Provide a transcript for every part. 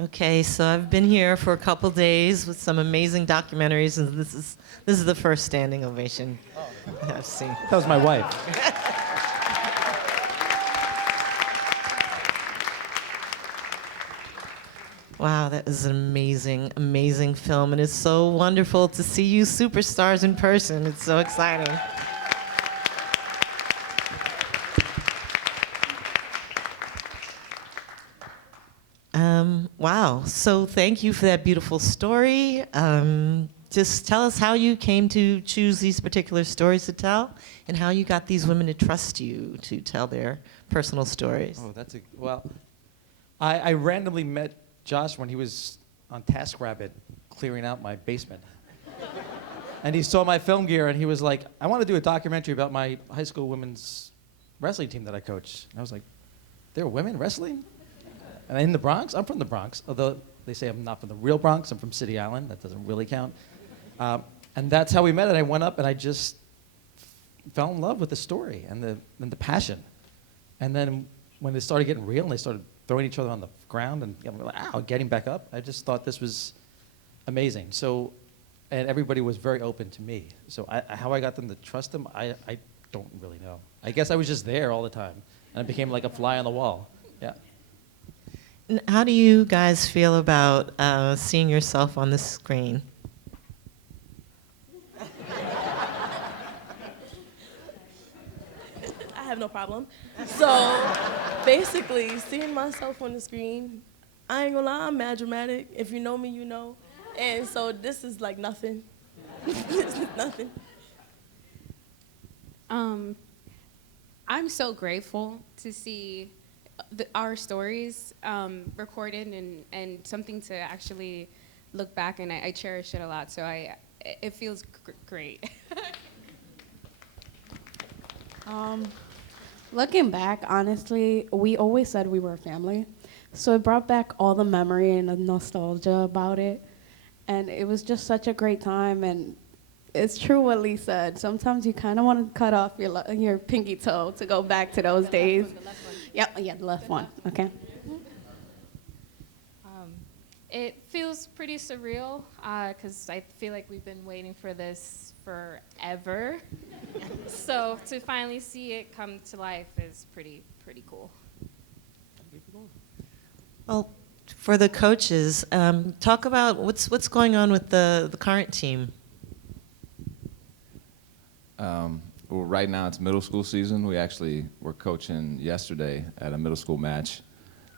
Okay, so I've been here for a couple days with some amazing documentaries, and this is the first standing ovation I've seen. That was my wife. Wow, that is an amazing, amazing film, and it's so wonderful to see you superstars in person. It's so exciting. Wow, so thank you for that beautiful story. Just tell us how you came to choose these particular stories to tell, and how you got these women to trust you to tell their personal stories. Oh, well, I randomly met Josh when he was on TaskRabbit clearing out my basement. And he saw my film gear and he was like, I want to do a documentary about my high school women's wrestling team that I coach. And I was like, there are women wrestling? And in the Bronx? I'm from the Bronx, although they say I'm not from the real Bronx. I'm from City Island. That doesn't really count. And that's how we met. And I went up and I just fell in love with the story and the passion. And then when they started getting real and they started throwing each other on the ground and getting back up, I just thought this was amazing. So, and everybody was very open to me. So how I got them to trust them, I don't really know. I guess I was just there all the time. And I became like a fly on the wall. Yeah. How do you guys feel about seeing yourself on the screen? I have no problem. So basically, seeing myself on the screen, I ain't gonna lie, I'm mad dramatic. If you know me, you know. And so this is like nothing. This is nothing. I'm so grateful to see our stories recorded and something to actually look back, and I cherish it a lot. So it feels great. Looking back, honestly, we always said we were a family. So it brought back all the memory and the nostalgia about it. And it was just such a great time. And it's true what Lee said. Sometimes you kind of want to cut off your pinky toe to go back to those days. Yep, yeah, the left one, okay. It feels pretty surreal because I feel like we've been waiting for this forever. So to finally see it come to life is pretty cool. Well, for the coaches, talk about what's going on with the current team. Well, right now it's middle school season. We actually were coaching yesterday at a middle school match.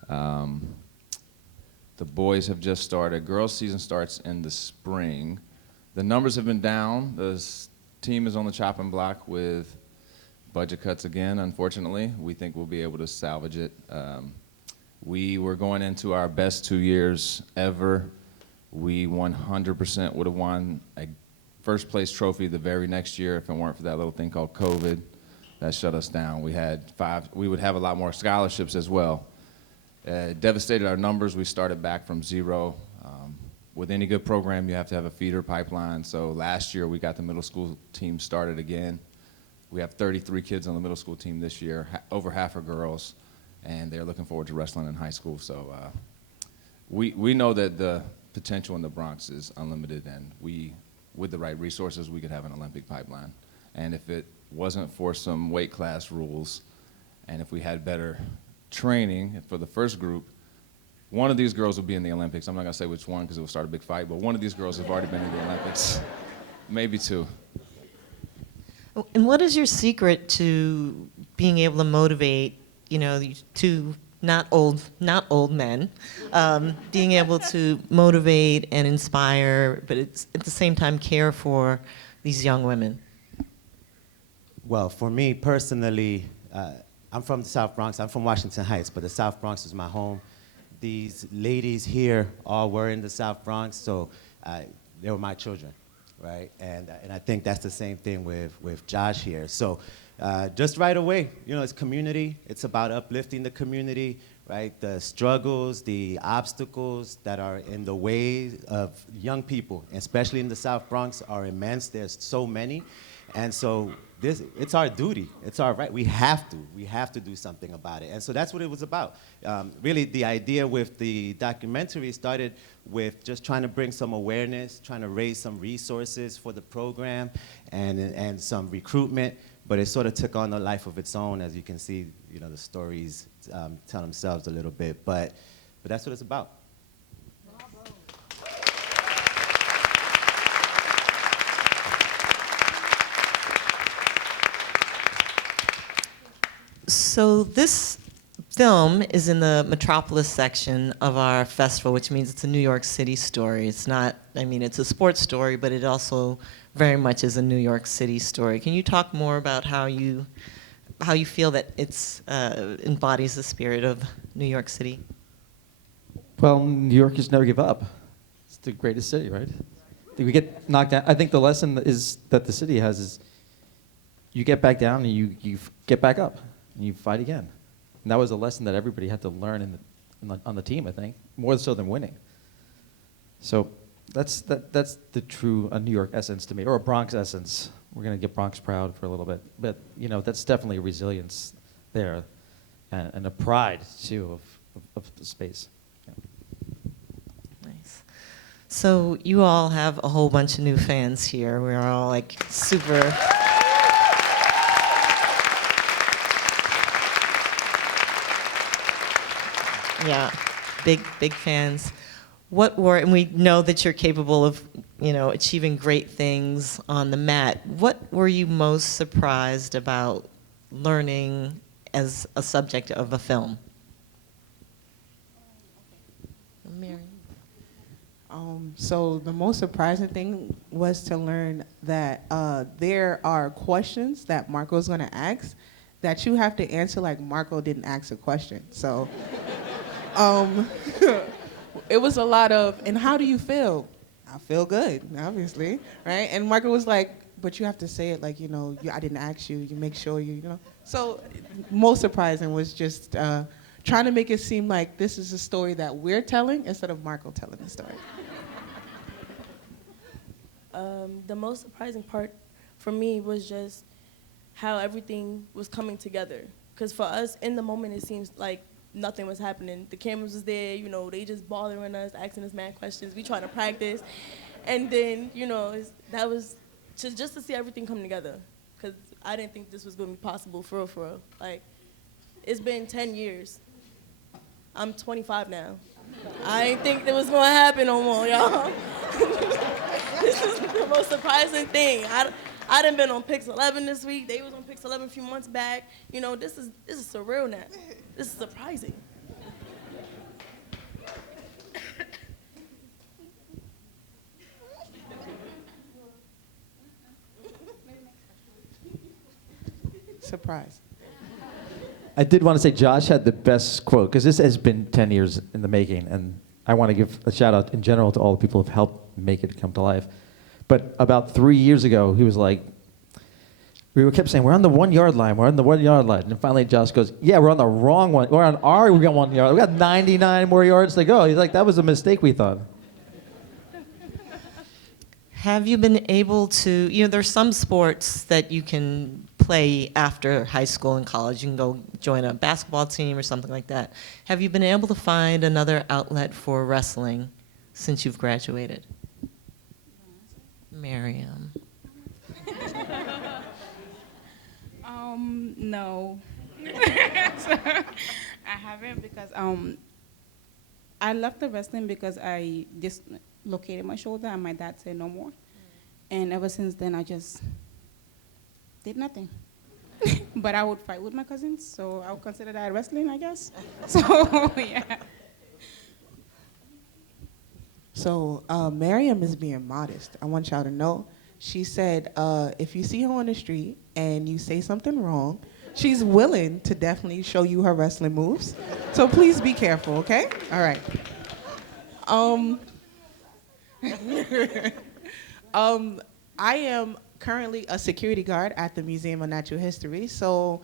The boys have just started. Girls' season starts in the spring. The numbers have been down. The team is on the chopping block with budget cuts again, unfortunately. We think we'll be able to salvage it. We were going into our best 2 years ever. We 100% would have won a first place trophy the very next year if it weren't for that little thing called COVID that shut us down. We would have a lot more scholarships as well. Devastated our numbers. We started back from zero. With any good program, you have to have a feeder pipeline. So last year, we got the middle school team started again. We have 33 kids on the middle school team this year. Over half are girls, and they're looking forward to wrestling in high school. So we know that the potential in the Bronx is unlimited, and with the right resources, we could have an Olympic pipeline. And if it wasn't for some weight class rules, and if we had better training for the first group, one of these girls will be in the Olympics. I'm not gonna say which one because it will start a big fight, but one of these girls have already been in the Olympics. Maybe two. And what is your secret to being able to motivate, two not old men, being able to motivate and inspire, but it's at the same time care for these young women? Well, for me personally, I'm from the South Bronx. I'm from Washington Heights, but the South Bronx is my home. These ladies here all were in the South Bronx, so they were my children, right? And I think that's the same thing with Josh here. So just right away, it's community. It's about uplifting the community, right? The struggles, the obstacles that are in the way of young people, especially in the South Bronx, are immense. There's so many. And so it's our duty. It's our right. We have to do something about it. And so that's what it was about. Really, the idea with the documentary started with just trying to bring some awareness, trying to raise some resources for the program and some recruitment. But it sort of took on a life of its own, as you can see. The stories tell themselves a little bit. But that's what it's about. So this film is in the Metropolis section of our festival, which means it's a New York City story. It's not, it's a sports story, but it also very much is a New York City story. Can you talk more about how you feel that it's embodies the spirit of New York City? Well, New Yorkers never give up. It's the greatest city, right? We get knocked down. I think the lesson is that the city has is you get back down and you get back up and you fight again. And that was a lesson that everybody had to learn on the team, I think, more so than winning. So that's the true New York essence to me, or a Bronx essence. We're going to get Bronx proud for a little bit. But, that's definitely a resilience there and a pride, too, of the space. Yeah. Nice. So you all have a whole bunch of new fans here. We're all like super... Yeah, big fans. And we know that you're capable of, achieving great things on the mat. What were you most surprised about learning as a subject of a film? Mariam. So the most surprising thing was to learn that there are questions that Marco's gonna ask that you have to answer like Marco didn't ask a question. So. It was a lot of, and how do you feel? I feel good, obviously, right? And Marco was like, but you have to say it like, I didn't ask you, you make sure you. So most surprising was just trying to make it seem like this is a story that we're telling instead of Marco telling the story. The most surprising part for me was just how everything was coming together. Because for us, in the moment, it seems like nothing was happening. The cameras was there, they just bothering us, asking us mad questions. We trying to practice. And then, that was just to see everything come together. Because I didn't think this was going to be possible, for real. Like, it's been 10 years. I'm 25 now. I didn't think that was going to happen no more, y'all. This is the most surprising thing. I done been on Pix 11 this week. They was on Pix 11 a few months back. This is surreal now. This is surprising. Surprise. I did want to say Josh had the best quote, because this has been 10 years in the making, and I want to give a shout out in general to all the people who've helped make it come to life. But about 3 years ago, he was like, we kept saying, we're on the 1 yard line, we're on the 1 yard line. And finally Josh goes, yeah, we're on the wrong one. We're on our 1 yard. We got 99 more yards to go. He's like, that was a mistake, we thought. Have you been able to, there's some sports that you can play after high school and college. You can go join a basketball team or something like that. Have you been able to find another outlet for wrestling since you've graduated? Mariam. No. I haven't, because I left the wrestling because I dislocated my shoulder and my dad said no more. And ever since then, I just did nothing. But I would fight with my cousins, so I would consider that wrestling, I guess. So, yeah. So Mariam is being modest. I want y'all to know. She said if you see her on the street and you say something wrong, she's willing to definitely show you her wrestling moves. So please be careful, okay? All right. I am currently a security guard at the Museum of Natural History, so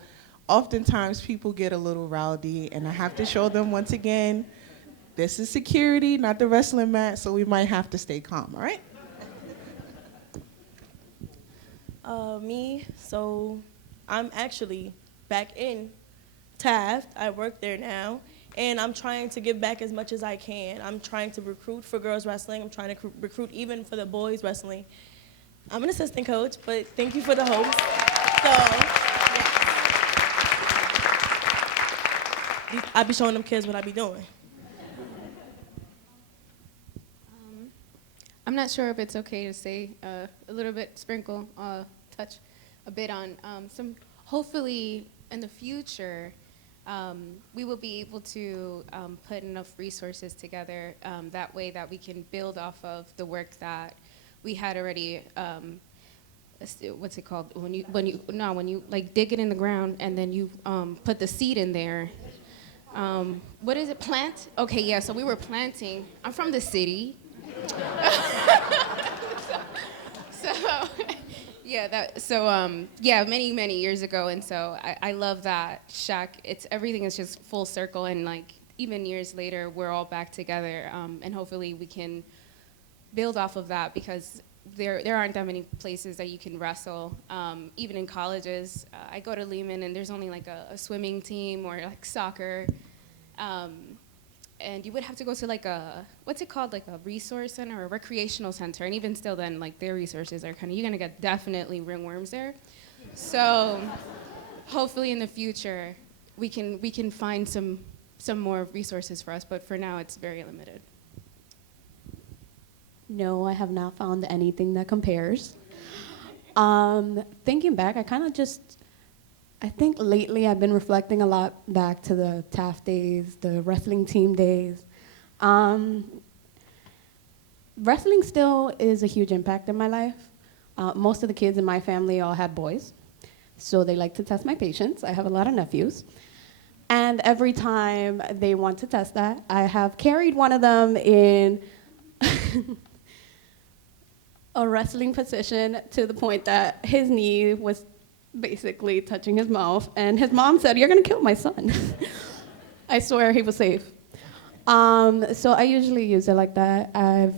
oftentimes people get a little rowdy, and I have to show them once again, this is security, not the wrestling mat, so we might have to stay calm, all right? Me, so I'm actually back in Taft. I work there now, and I'm trying to give back as much as I can. I'm trying to recruit for girls wrestling. I'm trying to recruit even for the boys wrestling. I'm an assistant coach, but thank you for the host. So, yeah. I be showing them kids what I be doing. I'm not sure if it's okay to say a little bit, sprinkle, touch a bit on some, hopefully in the future, we will be able to put enough resources together that way that we can build off of the work that we had already, what's it called? When you like dig it in the ground and then you put the seed in there. What is it, plant? Okay, yeah, so we were planting. I'm from the city. Many years ago, and so I love that everything is just full circle, and like even years later we're all back together, and hopefully we can build off of that, because there aren't that many places that you can wrestle, even in colleges. I go to Lehman and there's only like a swimming team or like soccer, and you would have to go to like what's it called, like a resource center or a recreational center, and even still then, like their resources are you're gonna get definitely ringworms there. So hopefully in the future we can find some more resources for us, but for now it's very limited. No, I have not found anything that compares. Thinking back, I think lately I've been reflecting a lot back to the Taft days, the wrestling team days. Wrestling still is a huge impact in my life. Most of the kids in my family all had boys, so they like to test my patience. I have a lot of nephews. And every time they want to test that, I have carried one of them in a wrestling position to the point that his knee was basically touching his mouth, and his mom said, "You're gonna kill my son." I swear he was safe. So I usually use it like that. I've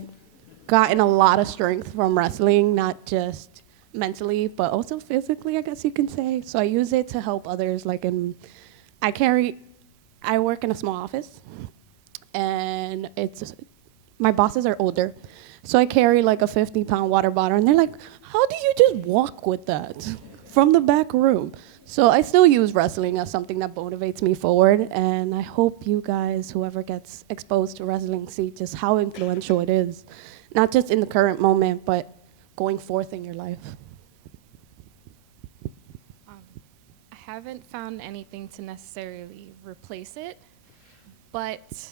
gotten a lot of strength from wrestling, not just mentally, but also physically, I guess you can say. So I use it to help others. I work in a small office, and my bosses are older. So I carry like a 50-pound water bottle, and they're like, "How do you just walk with that from the back room?" So I still use wrestling as something that motivates me forward, and I hope you guys, whoever gets exposed to wrestling, see just how influential it is, not just in the current moment, but going forth in your life. I haven't found anything to necessarily replace it, but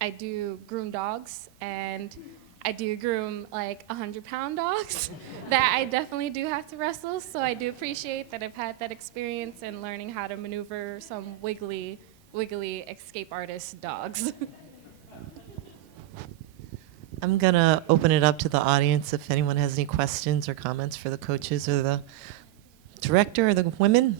I do groom dogs, and I do groom like 100-pound dogs that I definitely do have to wrestle. So I do appreciate that I've had that experience in learning how to maneuver some wiggly escape artist dogs. I'm gonna open it up to the audience if anyone has any questions or comments for the coaches or the director or the women.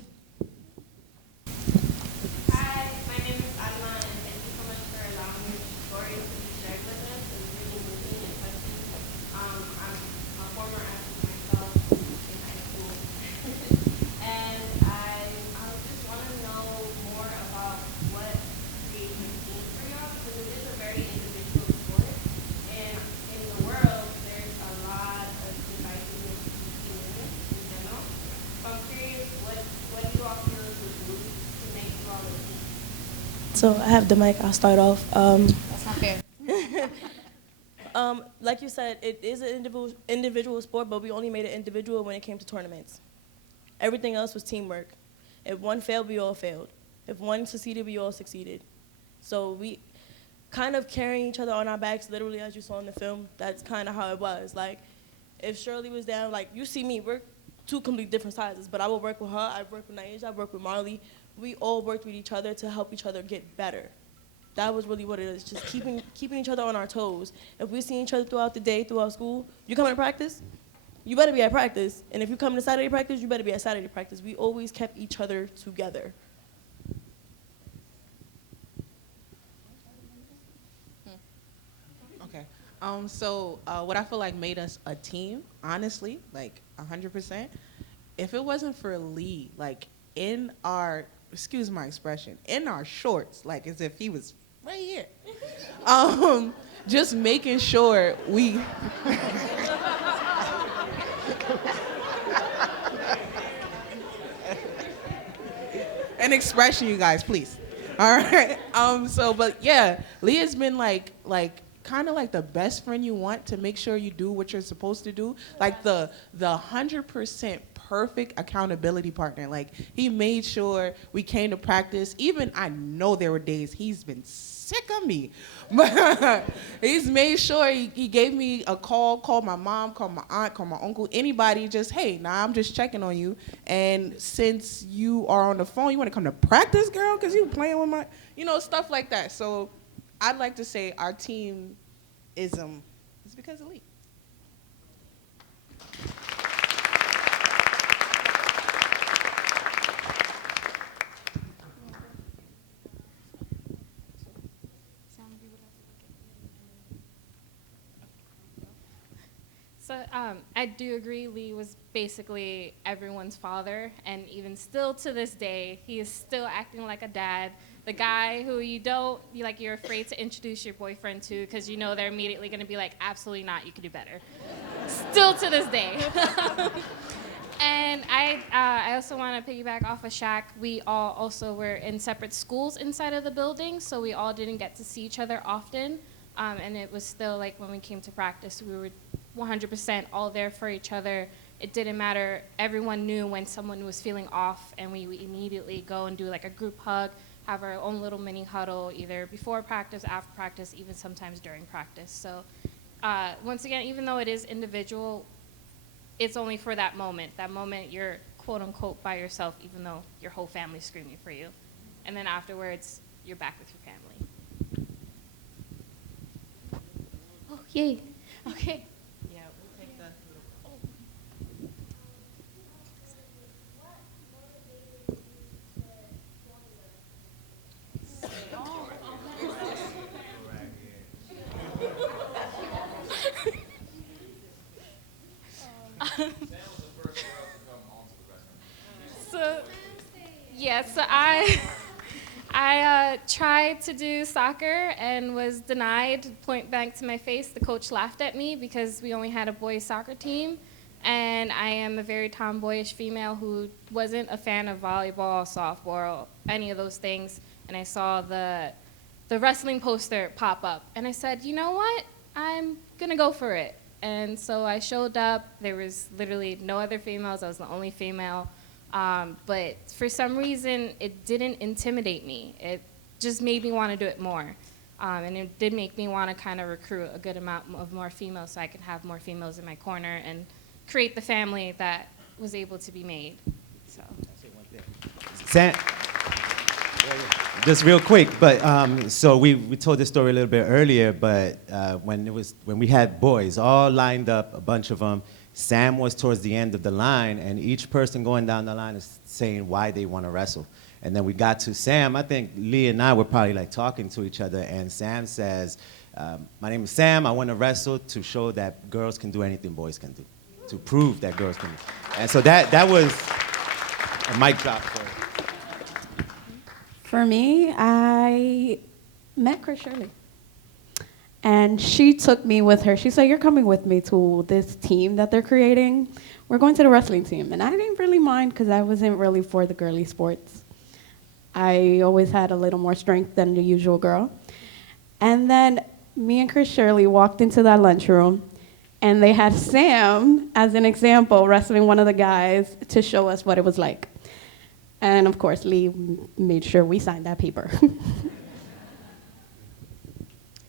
Hi, my name is Alba, and thank you so much for allowing your stories to be shared with us. It was really moving and touching. I'm a former athlete myself in high school, and I just want to know more about what creation means for y'all, because it is a very individual sport, and in the world there's a lot of divisiveness between women in general. So I'm curious, what do you all feel is the glue to make you all a team? So I have the mic. I'll start off. That's not fair. Like you said, it is an individual sport, but we only made it individual when it came to tournaments. Everything else was teamwork. If one failed, we all failed. If one succeeded, we all succeeded. So we kind of carrying each other on our backs, literally, as you saw in the film. That's kind of how it was. Like, if Shirley was down, like, you see me, we're two completely different sizes, but I will work with her, I work with Nyasia, I work with Marley. We all worked with each other to help each other get better. That was really what it is, just keeping each other on our toes. If we see each other throughout the day, throughout school, you coming to practice? You better be at practice. And if you come to Saturday practice, you better be at Saturday practice. We always kept each other together. Okay. What I feel like made us a team, honestly, like 100%, if it wasn't for Lee, like in our, excuse my expression, in our shorts, like as if he was right here, just making sure we. An expression, you guys, please. All right. But yeah, Leah's been like kind of like the best friend you want to make sure you do what you're supposed to do. Like the 100% perfect accountability partner. Like he made sure we came to practice. Even I know there were days he's been sick of me, but he's made sure he gave me a called my mom, called my aunt, called my uncle, anybody, just, hey, nah, I'm just checking on you. And since you are on the phone, you want to come to practice, girl, because you playing with my, stuff like that. So I'd like to say our team is because of Lee. So I do agree. Lee was basically everyone's father, and even still to this day, he is still acting like a dad. The guy who you're afraid to introduce your boyfriend to because they're immediately going to be like, absolutely not, you can do better. Still to this day. And I also want to piggyback off of Shaq. We all also were in separate schools inside of the building, so we all didn't get to see each other often. And it was still like when we came to practice, we were 100% all there for each other. It didn't matter. Everyone knew when someone was feeling off, and we would immediately go and do like a group hug, have our own little mini huddle, either before practice, after practice, even sometimes during practice. So once again, even though it is individual, it's only for that moment. That moment you're quote unquote by yourself, even though your whole family's screaming for you. And then afterwards, you're back with your family. Oh, yay. Okay. Yeah, we'll take that. So I tried to do soccer and was denied. Point blank to my face. The coach laughed at me because we only had a boys soccer team, and I am a very tomboyish female who wasn't a fan of volleyball, softball, any of those things. And I saw the wrestling poster pop up, and I said, you know what? I'm gonna go for it. And so I showed up. There was literally no other females. I was the only female. But for some reason, it didn't intimidate me. It just made me want to do it more. And it did make me want to kind of recruit a good amount of more females so I could have more females in my corner and create the family that was able to be made. So. Sam, just real quick, but so we told this story a little bit earlier, but when we had boys all lined up, a bunch of them, Sam was towards the end of the line, and each person going down the line is saying why they want to wrestle. And then we got to Sam. I think Lee and I were probably like talking to each other, and Sam says, my name is Sam. I want to wrestle to show that girls can do anything boys can do, to prove that girls can do. And so that was a mic drop for us. For me, I met Chris Shirley. And she took me with her. She said, you're coming with me to this team that they're creating. We're going to the wrestling team. And I didn't really mind because I wasn't really for the girly sports. I always had a little more strength than the usual girl. And then me and Chris Shirley walked into that lunchroom, and they had Sam as an example wrestling one of the guys to show us what it was like. And of course, Lee made sure we signed that paper.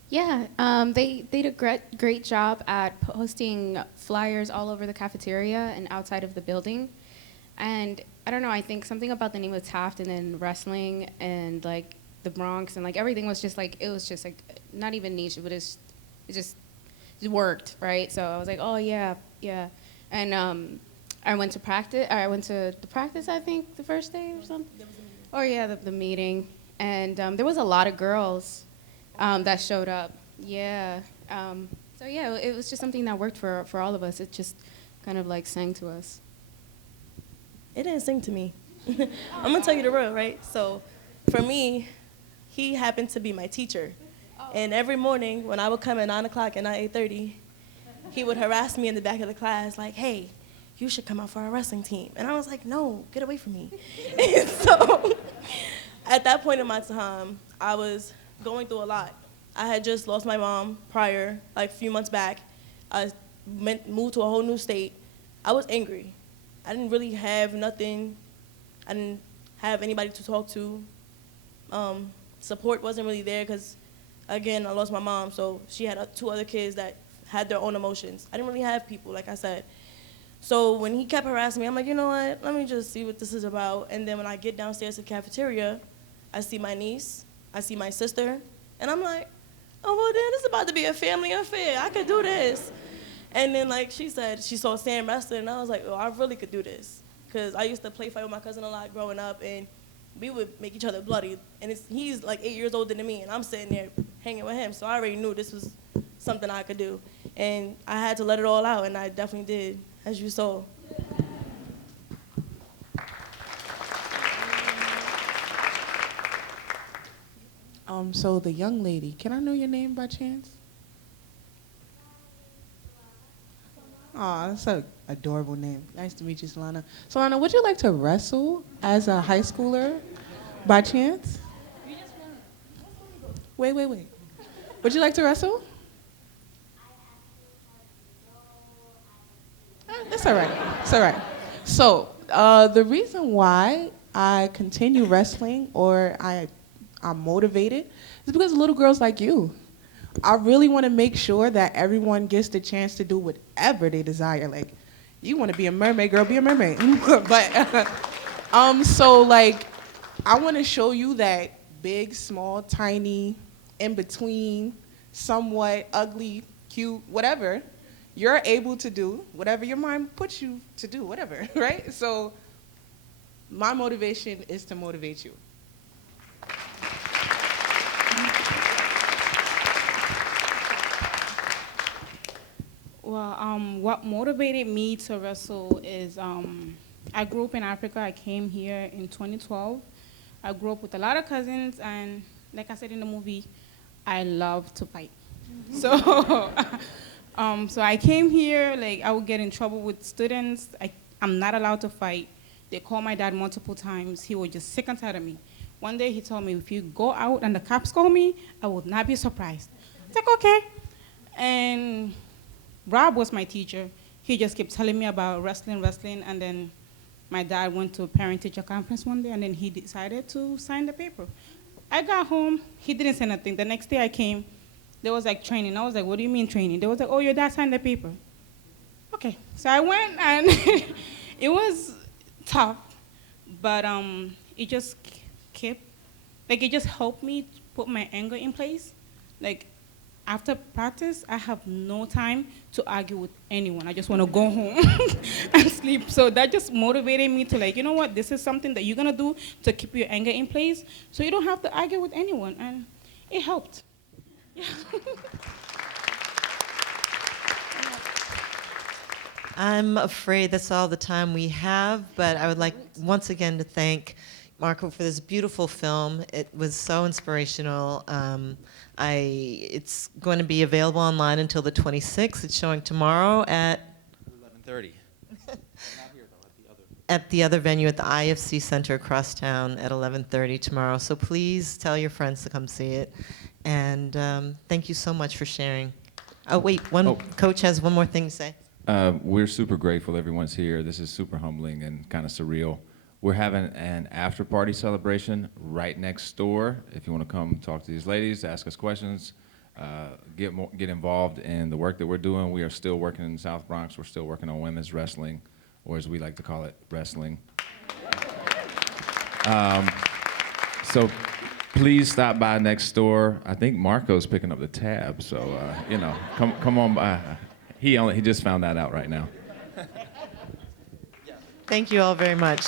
Yeah, they did a great job at posting flyers all over the cafeteria and outside of the building. And I don't know, I think something about the name of Taft and then wrestling and like the Bronx and like everything was just like, it was just like not even niche, but it worked, right? So I was like, oh yeah. And I went to practice, I think, the first day or something. Or yeah, the meeting. And there was a lot of girls that showed up. Yeah. So yeah, it was just something that worked for all of us. It just kind of like sang to us. It didn't sing to me. I'm gonna tell you the real, right? So for me, he happened to be my teacher. And every morning when I would come at 9 o'clock and not 8:30, he would harass me in the back of the class like, hey, you should come out for our wrestling team. And I was like, no, get away from me. And so at that point in my time, I was going through a lot. I had just lost my mom prior, like a few months back. I moved to a whole new state. I was angry. I didn't really have nothing. I didn't have anybody to talk to. Support wasn't really there because, again, I lost my mom, so she had 2 other kids that had their own emotions. I didn't really have people, like I said. So when he kept harassing me, I'm like, you know what, let me just see what this is about. And then when I get downstairs to the cafeteria, I see my niece, I see my sister, and I'm like, oh, well, then it's about to be a family affair. I could do this. And then, like she said, she saw Sam wrestling, and I was like, oh, I really could do this. Because I used to play fight with my cousin a lot growing up, and we would make each other bloody. And he's like 8 years older than me, and I'm sitting there hanging with him. So I already knew this was something I could do. And I had to let it all out, and I definitely did, as you saw. So the young lady, can I know your name by chance? Aw, that's an adorable name. Nice to meet you, Solana. Solana, would you like to wrestle as a high schooler by chance? Wait. Would you like to wrestle? That's all right. It's all right. So the reason why I continue wrestling or I'm motivated is because of little girls like you. I really want to make sure that everyone gets the chance to do whatever they desire. Like, you want to be a mermaid, girl, be a mermaid. But so like, I want to show you that big, small, tiny, in between, somewhat ugly, cute, whatever, you're able to do whatever your mind puts you to do, whatever, right? So my motivation is to motivate you. Well, what motivated me to wrestle is I grew up in Africa. I came here in 2012. I grew up with a lot of cousins, and like I said in the movie, I love to fight. So, so I came here. Like, I would get in trouble with students. I'm not allowed to fight. They called my dad multiple times. He was just sick and tired of me. One day he told me, if you go out and the cops call me, I would not be surprised. It's like, okay. And Rob was my teacher. He just kept telling me about wrestling, and then my dad went to a parent-teacher conference one day, and then he decided to sign the paper. I got home. He didn't say nothing. The next day I came. There was like training. I was like, what do you mean training? They was like, oh, your dad signed the paper. Okay. So I went, and it was tough, but it just kept, like, it just helped me put my anger in place. Like, after practice, I have no time to argue with anyone. I just want to go home and sleep. So that just motivated me to, like, you know what? This is something that you're going to do to keep your anger in place so you don't have to argue with anyone. And it helped. Yeah. I'm afraid that's all the time we have, but I would like once again to thank Marco for this beautiful film. It was so inspirational. It's going to be available online until the 26th. It's showing tomorrow at 11:30. at the other venue at the IFC Center across town at 11:30 tomorrow. So please tell your friends to come see it. And thank you so much for sharing. Oh, wait, Coach has one more thing to say. We're super grateful everyone's here. This is super humbling and kind of surreal. We're having an after-party celebration right next door. If you want to come talk to these ladies, ask us questions, get involved in the work that we're doing. We are still working in the South Bronx. We're still working on women's wrestling, or as we like to call it, wrestling. So please stop by next door. I think Marco's picking up the tab, so you know, come on by. He just found that out right now. Thank you all very much.